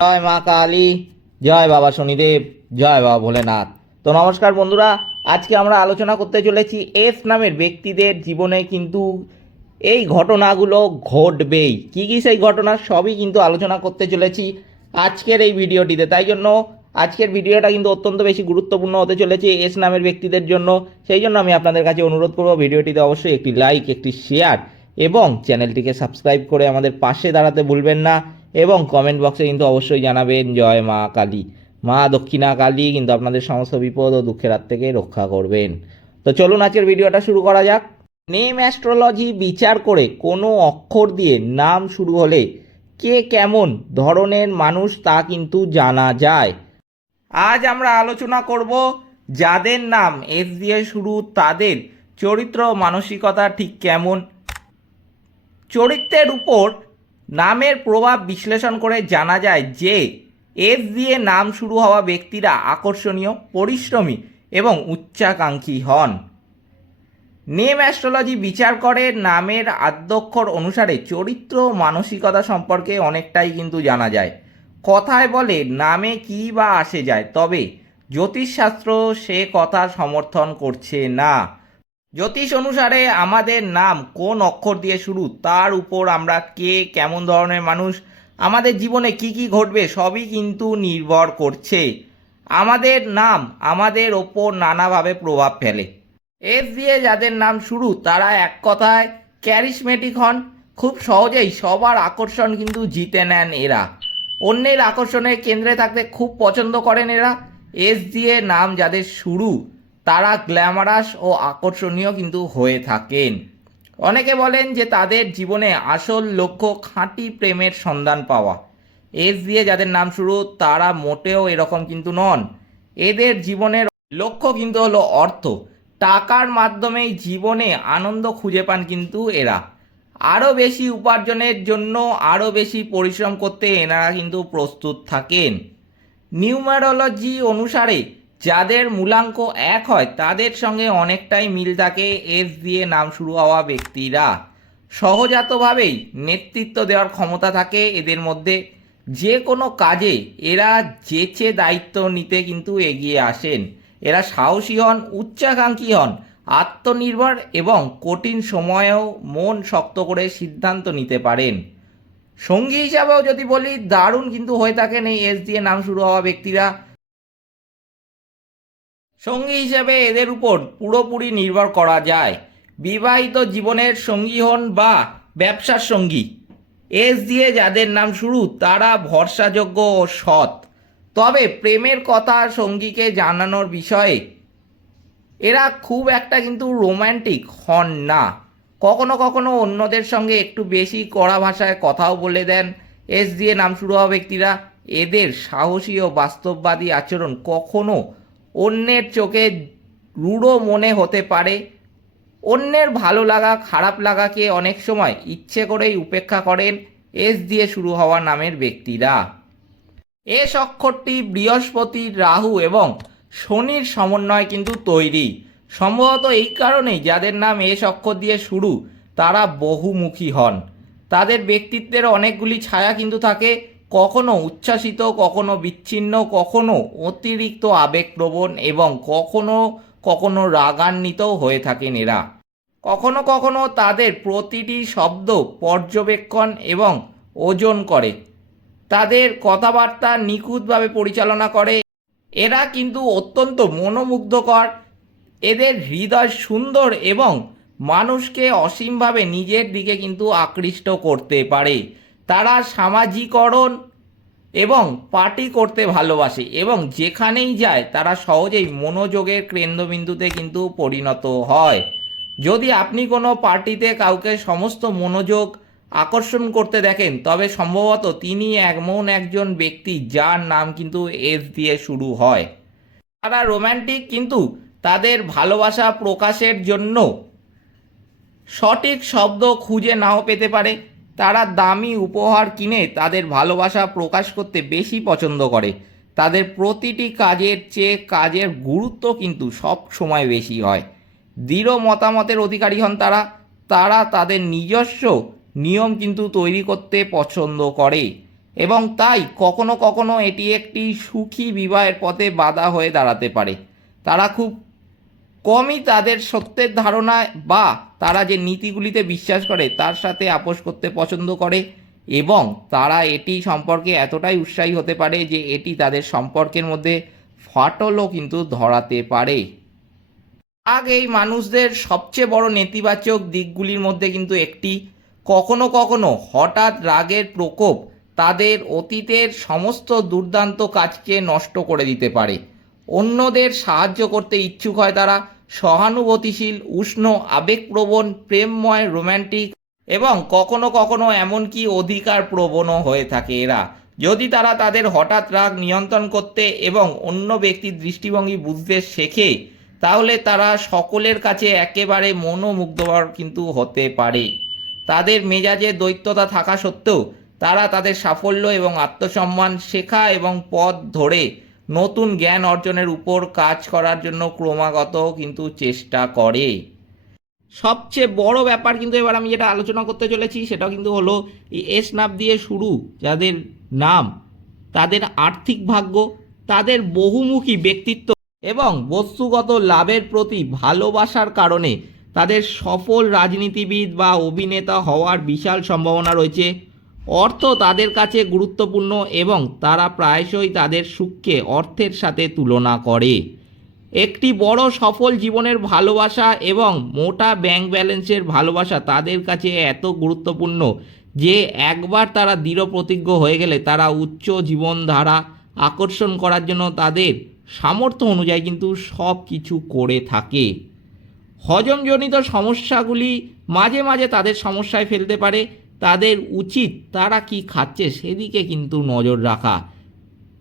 জয় মা কালী, জয় বাবা শনিদেব, জয় বাবা ভোলেনাথ। তো নমস্কার বন্ধুরা, আজকে আমরা আলোচনা করতে চলেছি এস নামের ব্যক্তিদের জীবনে কিন্তু এই ঘটনাগুলো ঘটবেই। কী কী সেই ঘটনা সবই কিন্তু আলোচনা করতে চলেছি আজকের এই ভিডিওটিতে। তাই জন্য আজকের ভিডিওটা কিন্তু অত্যন্ত বেশি গুরুত্বপূর্ণ হতে চলেছে এস নামের ব্যক্তিদের জন্য। সেই জন্য আমি আপনাদের কাছে অনুরোধ করব, ভিডিওটিতে অবশ্যই একটি লাইক, একটি শেয়ার এবং চ্যানেলটিকে সাবস্ক্রাইব করে আমাদের পাশে দাঁড়াতে ভুলবেন না। এবং কমেন্ট বক্সে কিন্তু অবশ্যই জানাবেন, জয় মা কালী। মা দক্ষিণা কালী কিন্তু আপনাদের সমস্ত বিপদ ও দুঃখের হাত থেকে রক্ষা করবেন। তো চলুন আজকের ভিডিওটা শুরু করা যাক। নেম অ্যাস্ট্রোলজি বিচার করে কোনো অক্ষর দিয়ে নাম শুরু হলে কে কেমন ধরনের মানুষ তা কিন্তু জানা যায়। আজ আমরা আলোচনা করব যাদের নাম এস দিয়ে শুরু, তাদের চরিত্র মানসিকতা ঠিক কেমন? চরিত্রের উপর নামের প্রভাব বিশ্লেষণ করে জানা যায় যে এস দিয়ে নাম শুরু হওয়া ব্যক্তিরা আকর্ষণীয়, পরিশ্রমী এবং উচ্চাকাঙ্ক্ষী হন। নেম অ্যাস্ট্রোলজি বিচার করে নামের আদ্যক্ষর অনুসারে চরিত্র মানসিকতা সম্পর্কে অনেকটাই কিন্তু জানা যায়। কথায় বলে, নামে কী বা আসে যায়, তবে জ্যোতিষশাস্ত্র সে কথা সমর্থন করছে না। জ্যোতিষ অনুসারে আমাদের নাম কোন অক্ষর দিয়ে শুরু? তার উপর আমরা কে, কেমন ধরনের মানুষ? আমাদের জীবনে কি কি ঘটবে? সবই কিন্তু নির্ভর করছে। আমাদের নাম আমাদের ওপর নানাভাবে প্রভাব ফেলে। এস দিয়ে যাদের নাম শুরু, তারা এক কথায় ক্যারিসমেটিক হন। খুব সহজেই সবার আকর্ষণ কিন্তু জিতে নেন এরা। অন্যের আকর্ষণের কেন্দ্রে থাকতে খুব পছন্দ করেন এরা। এস দিয়ে নাম যাদের শুরু তারা গ্ল্যামারাস ও আকর্ষণীয় কিন্তু হয়ে থাকেন। অনেকে বলেন যে তাদের জীবনে আসল লক্ষ্য খাঁটি প্রেমের সন্ধান পাওয়া। এস দিয়ে যাদের নাম শুরু, তারা মোটেও এরকম কিন্তু নন। এদের জীবনের লক্ষ্য কিন্তু হলো অর্থ। টাকার মাধ্যমেই জীবনে আনন্দ খুঁজে পান কিন্তু এরা। আরও বেশি উপার্জনের জন্য আরও বেশি পরিশ্রম করতে এনারা কিন্তু প্রস্তুত থাকেন। নিউমারোলজি অনুসারে যাদের মূলাঙ্ক এক হয়, তাদের সঙ্গে অনেকটাই মিল থাকে এস দিয়ে নাম শুরু হওয়া ব্যক্তিরা। সহজাতভাবেই নেতৃত্ব দেওয়ার ক্ষমতা থাকে এদের মধ্যে। যে কোনো কাজে এরা যেচে দায়িত্ব নিতে কিন্তু এগিয়ে আসেন। এরা সাহসী হন, উচ্চাকাঙ্ক্ষী হন, আত্মনির্ভর এবং কঠিন সময়েও মন শক্ত করে সিদ্ধান্ত নিতে পারেন। সঙ্গী হিসাবেও যদি বলি, দারুণ কিন্তু হয়ে থাকেন এই এস দিয়ে নাম শুরু হওয়া ব্যক্তিরা। সঙ্গী হিসেবে এদের উপর পুরোপুরি নির্ভর করা যায়। বিবাহিত জীবনের সঙ্গী হন বা ব্যবসার সঙ্গী। এস দিয়ে যাদের নাম শুরু, তারা ভরসাযোগ্য ও সৎ। তবে প্রেমের কথা সঙ্গীকে জানানোর বিষয়ে এরা খুব একটা কিন্তু রোম্যান্টিক হন না। কখনো কখনো অন্যদের সঙ্গে একটু বেশি কড়া ভাষায় কথাও বলে দেন। এস দিয়ে নাম শুরু হওয়া ব্যক্তিরা এদের সাহসী ও বাস্তববাদী আচরণ কখনো অন্যের চোখে রূঢ় মনে হতে পারে। অন্যের ভালো লাগা, খারাপ লাগাকে অনেক সময় ইচ্ছে করেই উপেক্ষা করেন এস দিয়ে শুরু হওয়া নামের ব্যক্তিরা। এস অক্ষরটি বৃহস্পতি, রাহু এবং শনির সমন্বয় কিন্তু তৈরি। সম্ভবত এই কারণেই যাদের নাম এস অক্ষর দিয়ে শুরু, তারা বহুমুখী হন। তাদের ব্যক্তিত্বের অনেকগুলি ছায়া কিন্তু থাকে। কখনো উচ্ছ্বাসিত, কখনো বিচ্ছিন্ন, কখনো অতিরিক্ত আবেগপ্রবণ এবং কখনো কখনো রাগান্বিতও হয়ে থাকেন এরা। কখনো কখনো তাদের প্রতিটি শব্দ পর্যবেক্ষণ এবং ওজন করে। তাদের কথাবার্তা নিখুঁতভাবে পরিচালনা করে। এরা কিন্তু অত্যন্ত মনোমুগ্ধকর। এদের হৃদয় সুন্দর এবং মানুষকে অসীমভাবে নিজের দিকে কিন্তু আকৃষ্ট করতে পারে। তারা সামাজিকরণ এবং পার্টি করতে ভালোবাসে এবং যেখানেই যায় তারা সহজেই মনোযোগের কেন্দ্রবিন্দুতে কিন্তু পরিণত হয়। যদি আপনি কোনো পার্টিতে কাউকে সমস্ত মনোযোগ আকর্ষণ করতে দেখেন, তবে সম্ভবত তিনি এমন একজন ব্যক্তি যার নাম কিন্তু এস দিয়ে শুরু হয়। তারা রোম্যান্টিক কিন্তু তাদের ভালোবাসা প্রকাশের জন্য সঠিক শব্দ খুঁজে নাও পেতে পারে। তারা দামি উপহার কিনে তাদের ভালোবাসা প্রকাশ করতে বেশি পছন্দ করে। তাদের প্রতিটি কাজের চেয়ে কাজের গুরুত্ব কিন্তু সব সময় বেশি হয়। দৃঢ় মতামতের অধিকারী হন তারা। তারা তাদের নিজস্ব নিয়ম কিন্তু তৈরি করতে পছন্দ করে এবং তাই কখনো কখনো এটি একটি সুখী বিবাহের পথে বাধা হয়ে দাঁড়াতে পারে। তারা খুব কমই তাদের সত্যের ধারণায় বা তারা যে নীতিগুলিতে বিশ্বাস করে, তার সাথে আপোষ করতে পছন্দ করে এবং তারা এটি সম্পর্কে এতটাই উৎসাহী হতে পারে যে এটি তাদের সম্পর্কের মধ্যে ফাটলও কিন্তু ধরাতে পারে। রাগ এই মানুষদের সবচেয়ে বড় নেতিবাচক দিকগুলির মধ্যে কিন্তু একটি। কখনো কখনো হঠাৎ রাগের প্রকোপ তাদের অতীতের সমস্ত দুর্দান্ত কাজকে নষ্ট করে দিতে পারে। অন্যদের সাহায্য করতে ইচ্ছুক হয় তারা। সহানুভূতিশীল, উষ্ণ, আবেগপ্রবণ, প্রেমময়, রোম্যান্টিক এবং কখনো কখনো এমনকি অধিকার প্রবণও হয়ে থাকে এরা। যদি তারা তাদের হঠাৎ রাগ নিয়ন্ত্রণ করতে এবং অন্য ব্যক্তির দৃষ্টিভঙ্গি বুঝতে শেখে, তাহলে তারা সকলের কাছে একেবারে মনোমুগ্ধকর কিন্তু হতে পারে। তাদের মেজাজে দৈত্যতা থাকা সত্ত্বেও তারা তাদের সাফল্য এবং আত্মসম্মান শেখা এবং পথ ধরে নতুন জ্ঞান অর্জনের উপর কাজ করার জন্য ক্রমাগত কিন্তু চেষ্টা করে। সবচেয়ে বড় ব্যাপার কিন্তু এবার আমি যেটা আলোচনা করতে চলেছি সেটাও কিন্তু হলো এস নাম দিয়ে শুরু যাদের নাম, তাদের আর্থিক ভাগ্য, তাদের বহুমুখী ব্যক্তিত্ব এবং বস্তুগত লাভের প্রতি ভালোবাসার কারণে তাদের সফল রাজনীতিবিদ বা অভিনেতা হওয়ার বিশাল সম্ভাবনা রয়েছে। অর্থ তাদের কাছে গুরুত্বপূর্ণ এবং তারা প্রায়শই তাদের সুখকে অর্থের সাথে তুলনা করে। একটি বড় সফল জীবনের ভালোবাসা এবং মোটা ব্যাংক ব্যালেন্সের ভালোবাসা তাদের কাছে এত গুরুত্বপূর্ণ যে একবার তারা দৃঢ় প্রতিজ্ঞ হয়ে গেলে তারা উচ্চ জীবনধারা আকর্ষণ করার জন্য তাদের সামর্থ্য অনুযায়ী কিন্তু সব কিছু করে থাকে। হজমজনিত সমস্যাগুলি মাঝে মাঝে তাদের সমস্যায় ফেলতে পারে তাদের উচিত তারা কি খাচ্ছে সেদিকে কিন্তু নজর রাখা।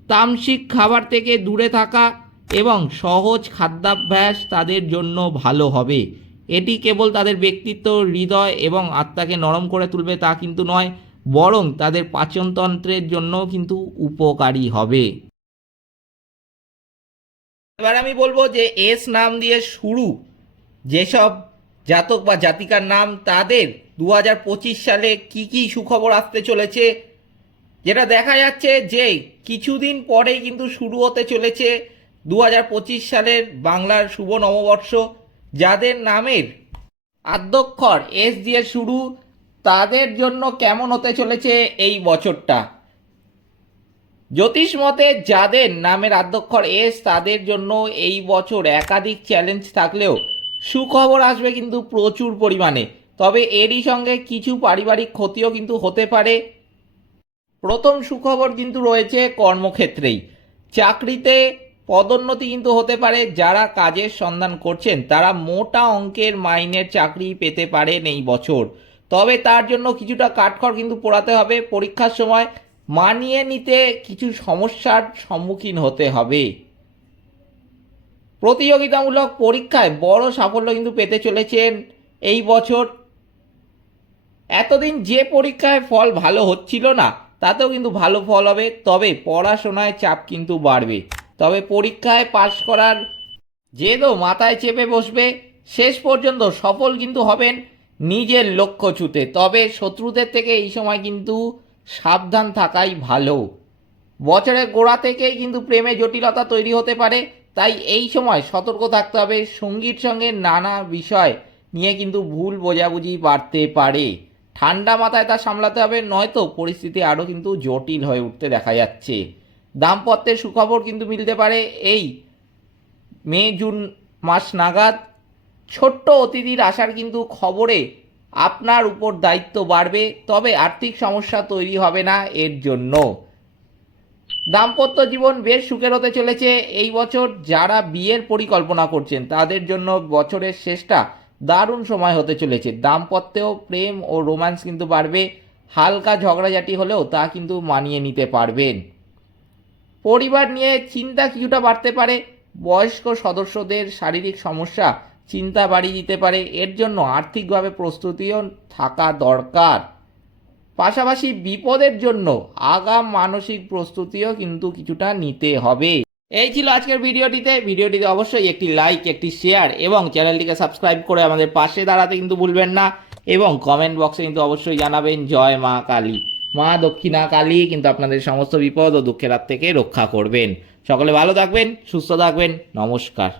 তামসিক খাবার থেকে দূরে থাকা এবং সহজ খাদ্যাভ্যাস তাদের জন্য ভালো হবে। এটি কেবল তাদের ব্যক্তিত্ব, হৃদয় এবং আত্মাকে নরম করে তুলবে তা কিন্তু নয়, বরং তাদের পাচনতন্ত্রের জন্য কিন্তু উপকারী হবে। এবার আমি বলব যে এস নাম দিয়ে শুরু যেসব জাতক বা জাতিকার নাম তাদের দু হাজার পঁচিশ সালে কি কি সুখবর আসতে চলেছে? যেটা দেখা যাচ্ছে যে কিছুদিন পরেই কিন্তু শুরু হতে চলেছে দু হাজার পঁচিশ সালের বাংলার শুভ নববর্ষ। যাদের নামের আদ্যক্ষর এস দিয়ে শুরু, তাদের জন্য কেমন হতে চলেছে এই বছরটা? জ্যোতিষ মতে যাদের নামের আদ্যক্ষর এস, তাদের জন্য এই বছর একাধিক চ্যালেঞ্জ থাকলেও সুখবর আসবে কিন্তু প্রচুর পরিমাণে। তবে এরই সঙ্গে কিছু পারিবারিক ক্ষতিও কিন্তু হতে পারে। প্রথম সুখবর কিন্তু রয়েছে কর্মক্ষেত্রেই। চাকরিতে পদোন্নতি কিন্তু হতে পারে, যারা কাজের সন্ধান করছেন, তারা মোটা অঙ্কের মাইনের চাকরি পেতে পারেন এই বছর। তবে তার জন্য কিছুটা কাঠখড় কিন্তু পোড়াতে হবে, পরীক্ষার সময় মানিয়ে নিতে কিছু সমস্যার সম্মুখীন হতে হবে। প্রতিযোগিতামূলক পরীক্ষায় বড় সাফল্য কিন্তু পেতে চলেছেন এই বছর এতদিন যে পরীক্ষায় ফল ভালো হচ্ছিল না, তাতেও কিন্তু ভালো ফল হবে। তবে পড়াশোনায় চাপ কিন্তু বাড়বে। তবে পরীক্ষায় পাশ করার জেদও মাথায় চেপে বসবে। শেষ পর্যন্ত সফল কিন্তু হবেন নিজের লক্ষ্য ছুতে। তবে শত্রুদের থেকে এই সময় কিন্তু সাবধান থাকাই ভালো। বছরের গোড়া থেকেই কিন্তু প্রেমে জটিলতা তৈরি হতে পারে। তাই এই সময় সতর্ক থাকতে হবে। সঙ্গীর সঙ্গে নানা বিষয় নিয়ে কিন্তু ভুল বোঝাবুঝি বাড়তে পারে। ঠান্ডা মাথায় তা সামলাতে হবে, নয়তো পরিস্থিতি আরও কিন্তু জটিল হয়ে উঠতে দেখা যাচ্ছে। দাম্পত্যের সুখবর কিন্তু মিলতে পারে এই মে, জুন মাস নাগাদ। ছোট্ট অতিথির আসার কিন্তু খবরে আপনার উপর দায়িত্ব বাড়বে, তবে আর্থিক সমস্যা তৈরি হবে না এর জন্য। দাম্পত্য জীবন বেশ সুখের হতে চলেছে এই বছর। যারা বিয়ের পরিকল্পনা করছেন, তাদের জন্য বছরের শেষটা দারুণ সময় হতে চলেছে। দাম্পত্যেও প্রেম ও রোম্যান্স কিন্তু বাড়বে। হালকা ঝগড়াঝাটি হলেও তা কিন্তু মানিয়ে নিতে পারবেন। পরিবার নিয়ে চিন্তা কিছুটা বাড়তে পারে। বয়স্ক সদস্যদের শারীরিক সমস্যা চিন্তা বাড়িয়ে দিতে পারে। এর জন্য আর্থিকভাবে প্রস্তুতিও থাকা দরকার। পাশাপাশি বিপদের জন্য আগাম মানসিক প্রস্তুতিও কিন্তু কিছুটা নিতে হবে। এই ছিল আজকের ভিডিওটিতে। ভিডিওটিতে অবশ্যই একটি লাইক একটি শেয়ার এবং চ্যানেলটিকে সাবস্ক্রাইব করে আমাদের পাশে দাঁড়াতে কিন্তু ভুলবেন না এবং কমেন্ট বক্সে কিন্তু অবশ্যই জানাবেন, জয় মা কালী। মা দক্ষিণা কালী কিন্তু আপনাদের সমস্ত বিপদ ও দুঃখের হাত থেকে রক্ষা করবেন। সকলে ভালো থাকবেন, সুস্থ থাকবেন, নমস্কার।